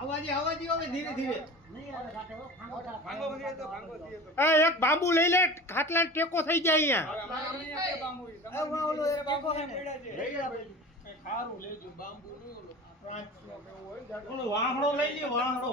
આવાજી હવે ધીરે ધીરે એક બાંબુ લઈ લે, ખાટલા ટેકો થઈ જાય અહીંયા. વાહણો લઈ લે, વાહણો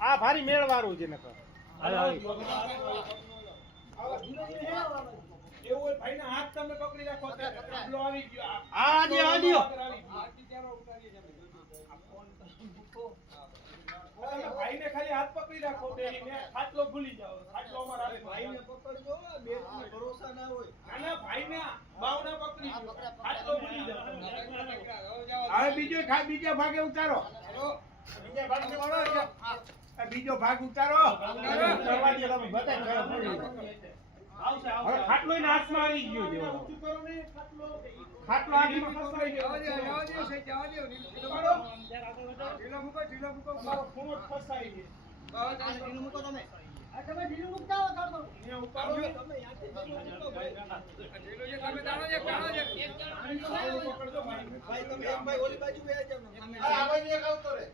આ ભારી મેળ વાળું છે નકર. એવું ભાઈ ના હાથ તમે પકડી રાખો આવી ગયો. ભાઈ ને ખાલી હાથ પકડી રાખો, ખાટલો ભૂલી જાઓ. ખાટલો અમારા ભાઈ ને પકડજો, બે ભરોસા ના હોય. ના ભાઈ ને બાવના પકડી ખાટલો ભૂલી જાઓ. હવે બીજા ભાગે ઉતારો. બીજો ભાગ ઉતારો. ખાટલો એના હાથમાં આવી ગયો છે. ખાટલો આગળમાં ફસાઈ ગયો. ઢીલો મૂકો મારો ફોન ફસાઈ ગયો. ઢીલો મૂકો તમે. તમે ઢીલો મૂકતા હો કાઢો. એ ઉપાડો તમે યાથી ઢીલો મૂકો ભાઈ. ઢીલો જે તમે દાણો જે કાણો જે એક પકડજો ભાઈ. તમે એક ભાઈ ઓલી બાજુ બે જાવ. આ ભાઈ એક આવતો રે.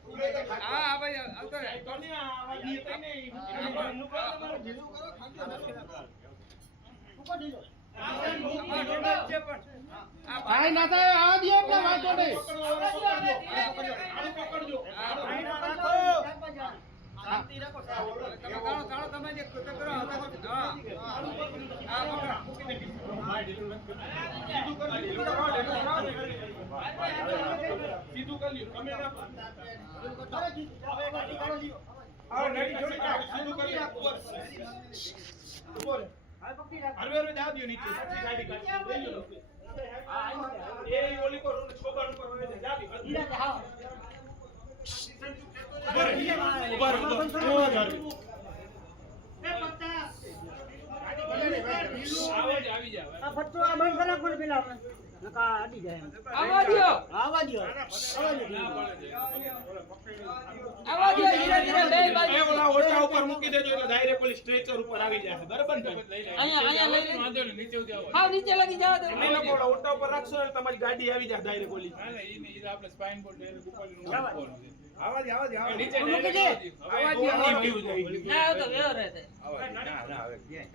હા ભાઈ આવતો રે. કોને આવાજી તને ઢીલો કરો ખાજો નથી રાખો. મૂકો ઢીલો. ભાઈ ના થાય આ દે એમને વાંચો નહીં. શાંતિ રાખો. તમે કાળો તમે જે કરો સીધું કરી લ્યો. તમે ના હવે ગાડી કાઢો લ્યો. આ નડી જોડી નાખ. સીધું કરી ઉપર ઉપર હરવે દાવ દિયો નીચે. પછી ગાડી કાઢી લઈ લો. એ ઓલી કો છોકરા ઉપર હોય છે. જાવી ધીરે હા. ઉપર આવી જાવ. આ ફટકો આ બંધ કરા કોણ પેલા નકા અડી જાય. આવા દિયો ધીરે ધીરે બે બાજુ. એ ઓલા ઓટા ઉપર મૂકી દેજો એટલે ડાયરેક્ટ ઓલી સ્ટ્રેચર ઉપર આવી જાય. બરાબર ને? અહીંયા લઈ લે. નીચે ઉતારો. હા નીચે લગી જાવ દે. નહીં લોકો ઓટા ઉપર રાખશો એટલે તમારી ગાડી આવી જાય ડાયરેક્ટ ઓલી. હા ને ઈ આપણે સ્પાઇન બોર્ડ ડાયરેક્ટ ઉપર આવાજ નીચે મૂકી દે. આવાજ વ્યૂ જાય. ના તો વેવ રહે. ના હવે ક્યાં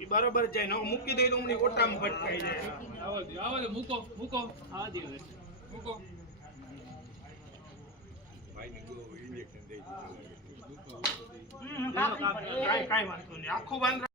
ઈ બરાબર જાય. ને મૂકી દે તો ઉમની ઓટામાં ભટકાઈ જાય. આવાજ મૂકો આવા દે મૂકો. ભાઈ ને ગો ઇન્જેક્શન દઈ દીધું. કાઈ વાંધો નહીં. આખું બંધ